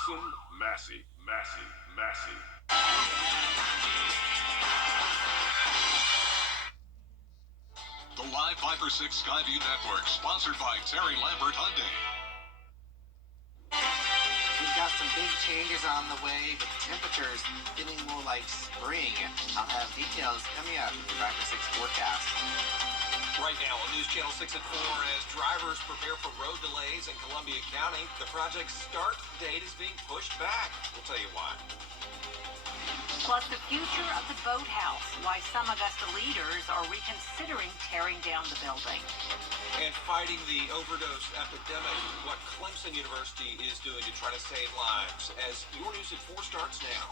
Awesome, massive, massive, massive. The Live 5-6 Skyview Network, sponsored by Terry Lambert Hyundai. We've got some big changes on the way, but the temperatures feeling more like spring. I'll have details coming up in the 5-6 forecast. Right now on News Channel 6 at 4, as drivers prepare for road delays in Columbia County, the project's start date is being pushed back. We'll tell you why. Plus, the future of the boathouse, why some Augusta leaders are reconsidering tearing down the building. And fighting the overdose epidemic, what Clemson University is doing to try to save lives, as your News at 4 starts now.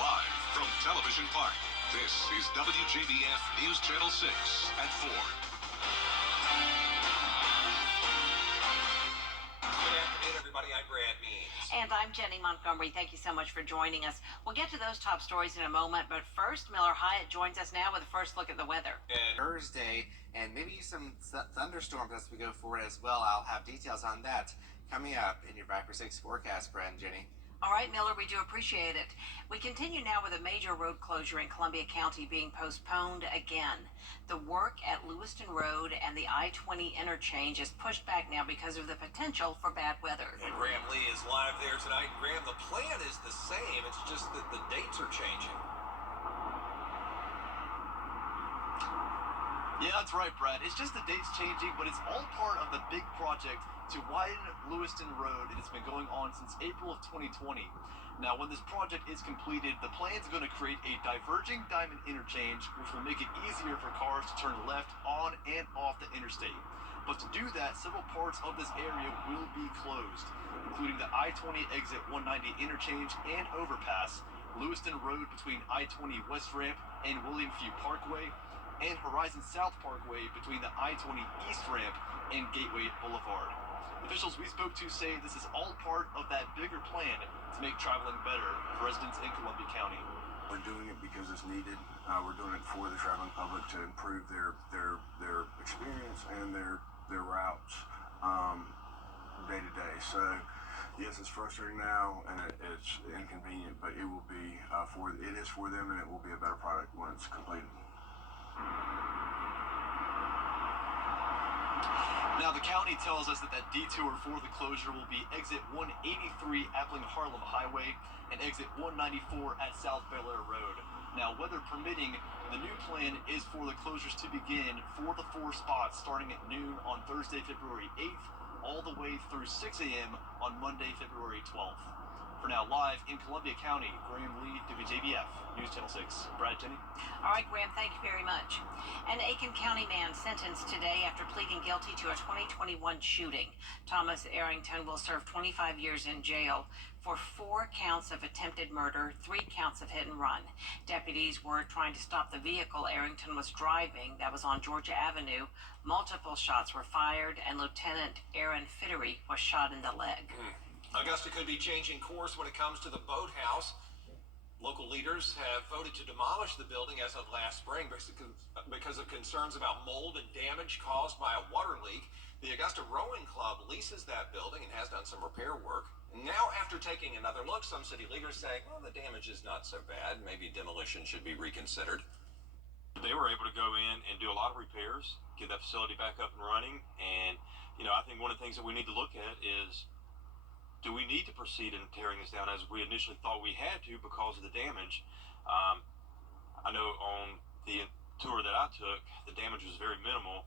Live from Television Park, this is WJBF News Channel 6 at 4. Good afternoon, everybody. I'm Brad Means. And I'm Jenny Montgomery. Thank you so much for joining us. We'll get to those top stories in a moment, but first, Miller Hyatt joins us now with a first look at the weather. And Thursday, and maybe some thunderstorms as we go forward as well. I'll have details on that coming up in your 5-6 forecast, Brad and Jenny. All right, Miller, we do appreciate it. We continue now with a major road closure in Columbia County being postponed again. The work at Lewiston Road and the I-20 interchange is pushed back now because of the potential for bad weather. And Graham Lee is live there tonight. Graham, the plan is the same. It's just that the dates are changing. Yeah, that's right, Brad. It's just the dates changing, but it's all part of the big project to widen Lewiston Road, and it's been going on since April of 2020. Now, when this project is completed, the plan is going to create a diverging diamond interchange, which will make it easier for cars to turn left on and off the interstate. But to do that, several parts of this area will be closed, including the I-20 exit 190 interchange and overpass, Lewiston Road between I-20 West Ramp and William Few Parkway, and Horizon South Parkway between the I-20 East Ramp and Gateway Boulevard. Officials we spoke to say this is all part of that bigger plan to make traveling better for residents in Columbia County. We're doing it because it's needed. We're doing it for the traveling public to improve their experience and their routes day to day. So yes, it's frustrating now and it's inconvenient, but it will be it is for them, and it will be a better product when it's completed. Now, the county tells us that detour for the closure will be exit 183 Appling Harlem Highway and exit 194 at South Bel Air Road. Now, weather permitting, the new plan is for the closures to begin for the 4 spots starting at noon on Thursday, February 8th, all the way through 6 a.m. on Monday, February 12th. For now, live in Columbia County, Graham Lee, WJBF, News Channel 6. Brad, Jenny? All right, Graham, thank you very much. An Aiken County man sentenced today after pleading guilty to a 2021 shooting. Thomas Arrington will serve 25 years in jail for 4 counts of attempted murder, 3 counts of hit and run. Deputies were trying to stop the vehicle Arrington was driving that was on Georgia Avenue. Multiple shots were fired, and Lieutenant Aaron Fittery was shot in the leg. Augusta could be changing course when it comes to the boathouse. Local leaders have voted to demolish the building as of last spring because of concerns about mold and damage caused by a water leak. The Augusta Rowing Club leases that building and has done some repair work. And now, after taking another look, some city leaders say, well, the damage is not so bad. Maybe demolition should be reconsidered. They were able to go in and do a lot of repairs, get that facility back up and running. And, I think one of the things that we need to look at is, do we need to proceed in tearing this down as we initially thought we had to because of the damage? I know on the tour that I took, the damage was very minimal.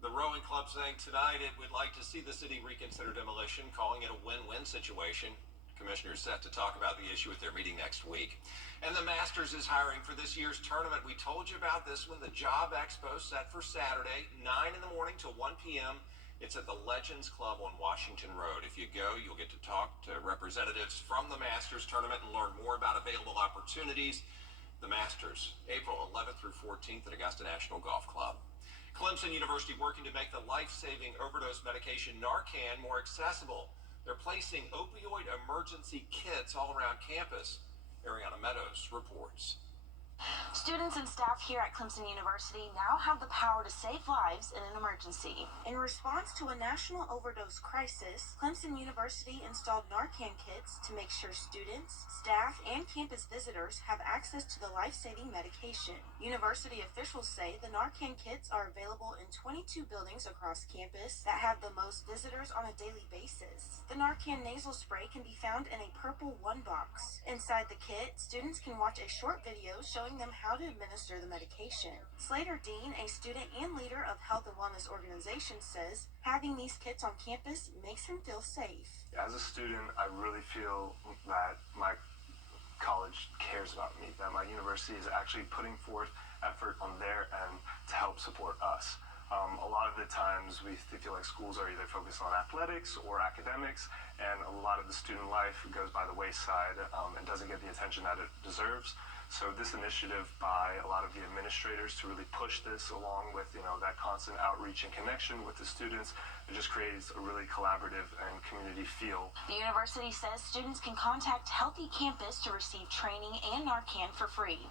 The rowing club saying tonight it would like to see the city reconsider demolition, calling it a win-win situation. Commissioners set to talk about the issue at their meeting next week. And the Masters is hiring for this year's tournament. We told you about this one, the Job Expo set for Saturday, 9 in the morning to 1 p.m. It's at the Legends Club on Washington Road. If you go, you'll get to talk to representatives from the Masters tournament and learn more about available opportunities. The Masters, April 11th through 14th at Augusta National Golf Club. Clemson University working to make the life-saving overdose medication Narcan more accessible. They're placing opioid emergency kits all around campus. Ariana Meadows reports. Students and staff here at Clemson University now have the power to save lives in an emergency. In response to a national overdose crisis, Clemson University installed Narcan kits to make sure students, staff, and campus visitors have access to the life-saving medication. University officials say the Narcan kits are available in 22 buildings across campus that have the most visitors on a daily basis. The Narcan nasal spray can be found in a purple one box. Inside the kit, students can watch a short video showing them how to administer the medication. Slater Dean, a student and leader of Health and Wellness Organization, says having these kits on campus makes him feel safe. As a student, I really feel that my college cares about me, that my university is actually putting forth effort on their end to help support us. A lot of the times we feel like schools are either focused on athletics or academics, and a lot of the student life goes by the wayside and doesn't get the attention that it deserves. So this initiative by a lot of the administrators to really push this along with, that constant outreach and connection with the students, it just creates a really collaborative and community feel. The university says students can contact Healthy Campus to receive training and Narcan for free.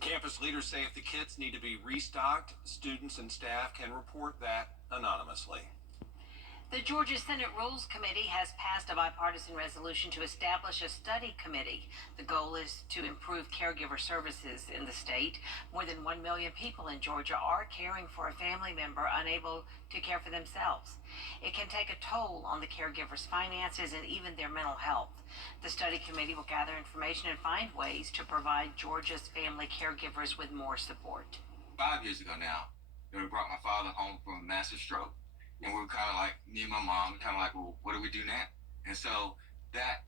Campus leaders say if the kits need to be restocked, students and staff can report that anonymously. The Georgia Senate Rules Committee has passed a bipartisan resolution to establish a study committee. The goal is to improve caregiver services in the state. More than 1 million people in Georgia are caring for a family member unable to care for themselves. It can take a toll on the caregiver's finances and even their mental health. The study committee will gather information and find ways to provide Georgia's family caregivers with more support. 5 years ago now, we brought my father home from a massive stroke. And we were kind of like, me and my mom, well, what do we do now? And so that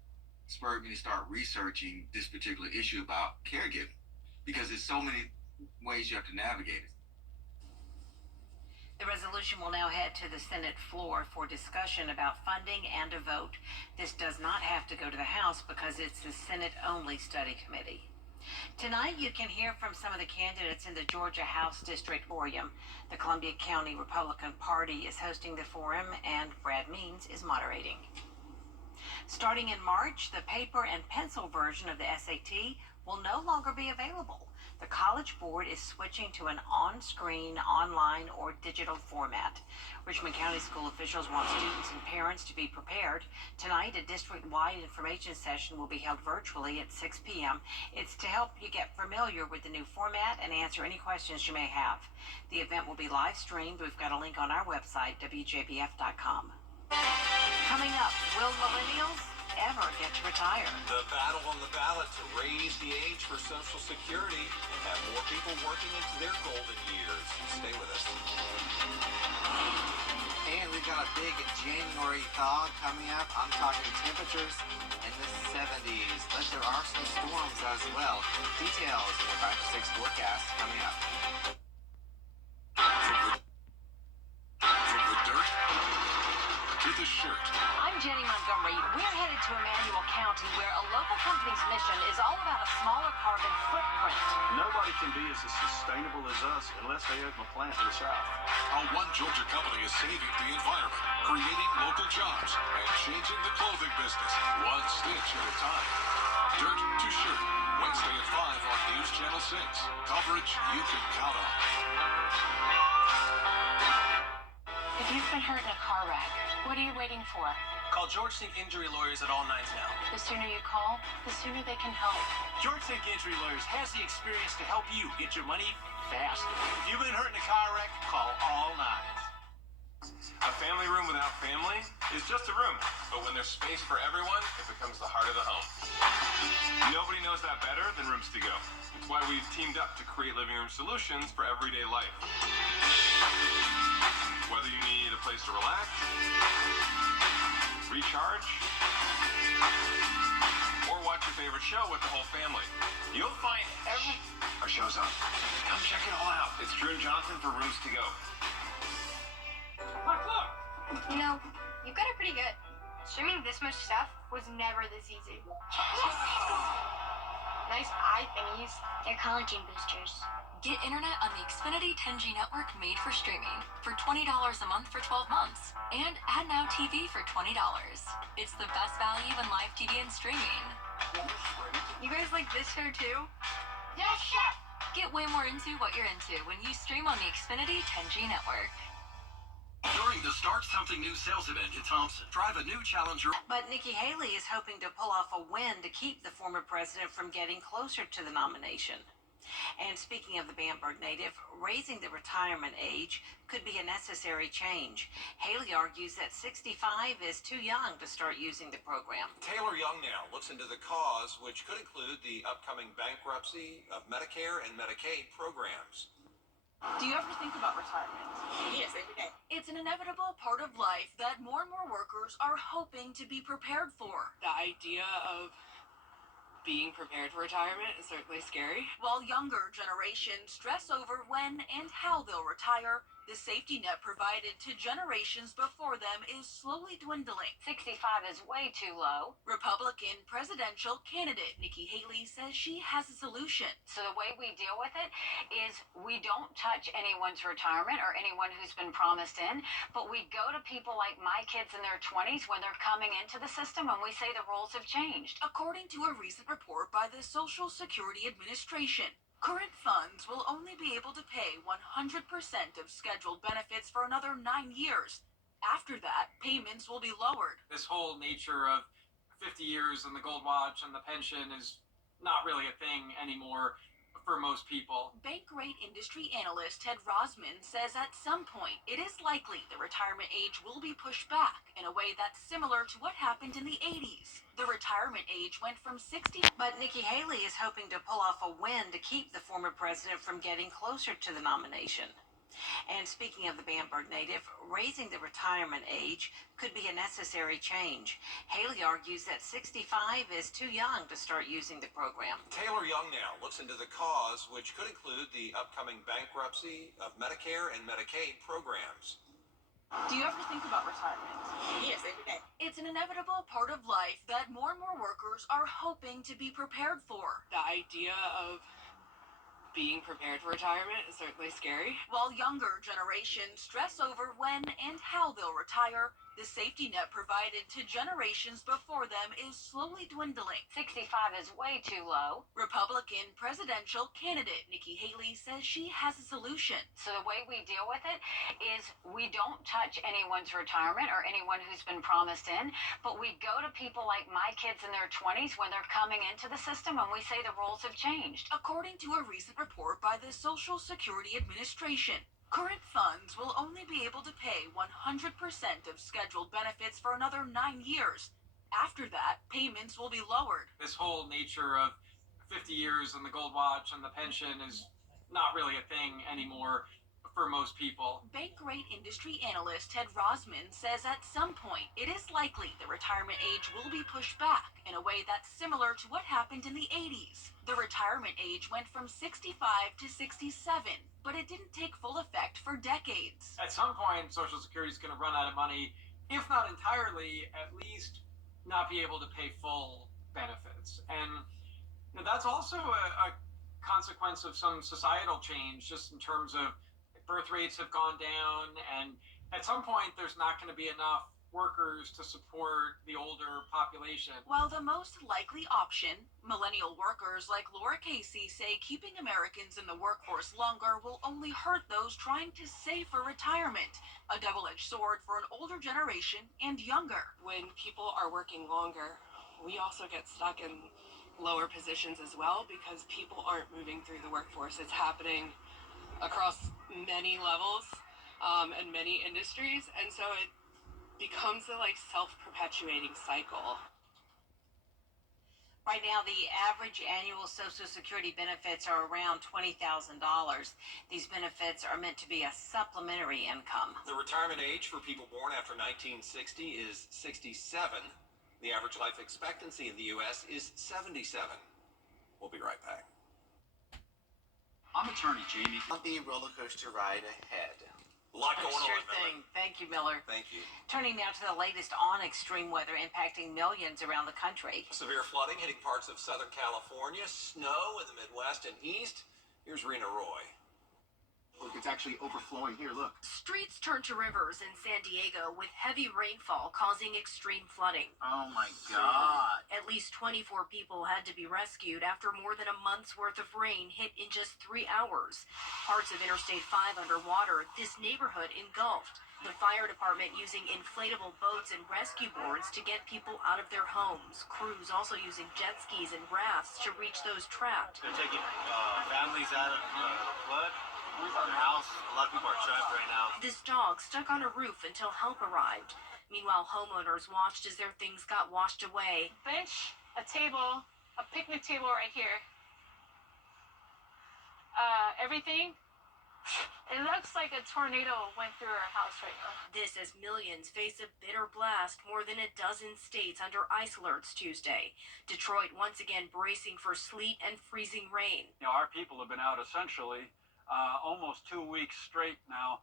spurred me to start researching this particular issue about caregiving, because there's so many ways you have to navigate it. The resolution will now head to the Senate floor for discussion about funding and a vote. This does not have to go to the House because it's the Senate-only study committee. Tonight, you can hear from some of the candidates in the Georgia House District Forum. The Columbia County Republican Party is hosting the forum, and Brad Means is moderating. Starting in March, the paper and pencil version of the SAT will no longer be available. The College Board is switching to an on-screen, online, or digital format. Richmond County school officials want students and parents to be prepared. Tonight, a district-wide information session will be held virtually at 6 p.m. It's to help you get familiar with the new format and answer any questions you may have. The event will be live-streamed. We've got a link on our website, WJBF.com. Coming up, will millennials ever get to retire? The battle on the ballot to raise the age for Social Security and have more people working into their golden years. Stay with us. And we've got a big January thaw coming up. I'm talking temperatures in the 70s, but there are some storms as well. Details in the 5 to 6 forecast coming up. From the dirt to the shirt. I'm Jenny Montgomery. We're headed to Emmanuel County, where a local company's mission is all about a smaller carbon footprint. Nobody can be as sustainable as us unless they open a plant in the South. How one Georgia company is saving the environment, creating local jobs, and changing the clothing business, one stitch at a time. Dirt to Shirt, Wednesday at 5 on News Channel 6. Coverage you can count on. If you've been hurt in a car wreck, what are you waiting for? Call George Sink Injury Lawyers at all nines now. The sooner you call, the sooner they can help. George Sink Injury Lawyers has the experience to help you get your money faster. If you've been hurt in a car wreck, call all nines. A family room without family is just a room, but when there's space for everyone, it becomes the heart of the home. Nobody knows that better than Rooms to Go. It's why we've teamed up to create living room solutions for everyday life. Whether you need a place to relax, recharge, or watch your favorite show with the whole family, you'll find our show's on. Come check it all out. It's Drew and Johnson for Rooms to Go. You know, you've got it pretty good. Streaming this much stuff was never this easy. Nice eye thingies. They're collagen boosters. Get internet on the Xfinity 10G network made for streaming for $20 a month for 12 months. And add Now TV for $20. It's the best value in live TV and streaming. You guys like this show too? Yes, chef! Get way more into what you're into when you stream on the Xfinity 10G network. During the Start Something New sales event in Thompson, drive a new Challenger. But Nikki Haley is hoping to pull off a win to keep the former president from getting closer to the nomination. And speaking of the Bamberg native, raising the retirement age could be a necessary change. Haley argues that 65 is too young to start using the program. Taylor Young now looks into the cause, which could include the upcoming bankruptcy of Medicare and Medicaid programs. Do you ever think about retirement? Yes, every day. It's an inevitable part of life that more and more workers are hoping to be prepared for. The idea of being prepared for retirement is certainly scary. While younger generations stress over when and how they'll retire, the safety net provided to generations before them is slowly dwindling. 65 is way too low. Republican presidential candidate Nikki Haley says she has a solution. So the way we deal with it is we don't touch anyone's retirement or anyone who's been promised in, but we go to people like my kids in their 20s when they're coming into the system and we say the rules have changed. According to a recent report by the Social Security Administration, current funds will only be able to pay 100% of scheduled benefits for another 9 years. After that, payments will be lowered. This whole nature of 50 years and the gold watch and the pension is not really a thing anymore for most people. Bank rate industry analyst Ted Rosman says at some point it is likely the retirement age will be pushed back in a way that's similar to what happened in the 80s. The retirement age went from 60. But Nikki Haley is hoping to pull off a win to keep the former president from getting closer to the nomination. And speaking of the Bamberg native, raising the retirement age could be a necessary change. Haley argues that 65 is too young to start using the program. Taylor Young now looks into the cause, which could include the upcoming bankruptcy of Medicare and Medicaid programs. Do you ever think about retirement? Yes, every day. It's an inevitable part of life that more and more workers are hoping to be prepared for. The idea of being prepared for retirement is certainly scary. While younger generations stress over when and how they'll retire, the safety net provided to generations before them is slowly dwindling. 65 is way too low. Republican presidential candidate Nikki Haley says she has a solution. So the way we deal with it is we don't touch anyone's retirement or anyone who's been promised in, but we go to people like my kids in their 20s when they're coming into the system and we say the rules have changed. According to a recent report by the Social Security Administration, current funds will only be able to pay 100% of scheduled benefits for another 9 years. After that, payments will be lowered. This whole nature of 50 years and the gold watch and the pension is not really a thing anymore for most people. Bank rate industry analyst Ted Rosman says at some point it is likely the retirement age will be pushed back in a way that's similar to what happened in the 80s. The retirement age went from 65 to 67, but it didn't take full effect for decades. At some point, Social Security is going to run out of money, if not entirely, at least not be able to pay full benefits. And that's also a consequence of some societal change, just in terms of birth rates have gone down, and at some point there's not going to be enough workers to support the older population. While the most likely option, millennial workers like Laura Casey say keeping Americans in the workforce longer will only hurt those trying to save for retirement, a double-edged sword for an older generation and younger. When people are working longer, we also get stuck in lower positions as well because people aren't moving through the workforce. It's happening across many levels and many industries, and so it becomes a self-perpetuating cycle. Right now, the average annual Social Security benefits are around $20,000. These benefits are meant to be a supplementary income. The retirement age for people born after 1960 is 67. The average life expectancy in the U.S. is 77. We'll be right back. I'm attorney Jamie. Bumpy roller coaster ride ahead. A lot going Sure on, thing. Miller. Thank you, Miller. Thank you. Turning now to the latest on extreme weather impacting millions around the country. Severe flooding hitting parts of Southern California, snow in the Midwest and East. Here's Rena Roy. It's actually overflowing here, look. Streets turned to rivers in San Diego with heavy rainfall causing extreme flooding. Oh my God. At least 24 people had to be rescued after more than a month's worth of rain hit in just 3 hours. Parts of Interstate 5 underwater, this neighborhood engulfed. The fire department using inflatable boats and rescue boards to get people out of their homes. Crews also using jet skis and rafts to reach those trapped. They're taking families out of the flood. Their house, a lot of people are trapped right now. This dog stuck on a roof until help arrived. Meanwhile, homeowners watched as their things got washed away. Bench, a table, a picnic table right here. Everything. It looks like a tornado went through our house right now. This as millions face a bitter blast more than a dozen states under ice alerts Tuesday. Detroit once again bracing for sleet and freezing rain. Our people have been out essentially almost 2 weeks straight now,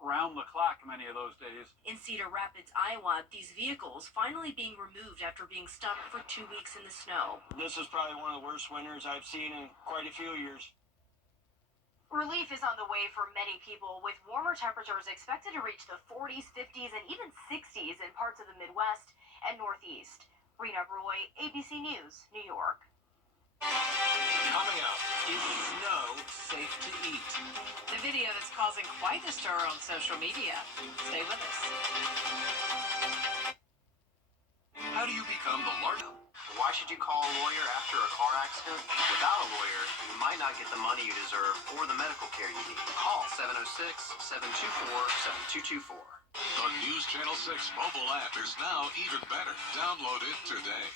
round the clock many of those days. In Cedar Rapids, Iowa, these vehicles finally being removed after being stuck for 2 weeks in the snow. This is probably one of the worst winters I've seen in quite a few years. Relief is on the way for many people, with warmer temperatures expected to reach the 40s, 50s, and even 60s in parts of the Midwest and Northeast. Rena Roy, ABC News, New York. Coming up, is snow safe to eat? The video that's causing quite a stir on social media. Stay with us. How do you become the largest? Why should you call a lawyer after a car accident? Without a lawyer, you might not get the money you deserve or the medical care you need. Call 706-724-7224. The News Channel 6 mobile app is now even better. Download it today.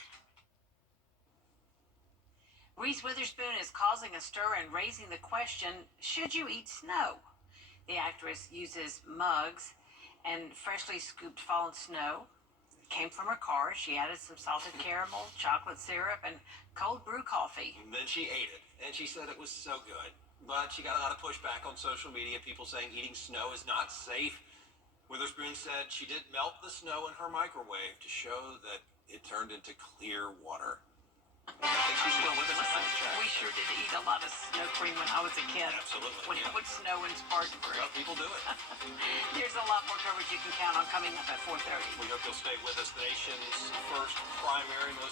Reese Witherspoon is causing a stir and raising the question, should you eat snow? The actress uses mugs and freshly scooped fallen snow. Came from her car. She added some salted caramel, chocolate syrup, and cold brew coffee. And then she ate it, and she said it was so good. But she got a lot of pushback on social media, people saying eating snow is not safe. Witherspoon said she did melt the snow in her microwave to show that it turned into clear water. I think she's still with us. We sure did eat a lot of snow cream when I was a kid. Absolutely. When it would snow in Spartanburg. Well, people do it. There's a lot more coverage you can count on coming up at 4:30. We hope you'll stay with us. The nation's first primary, most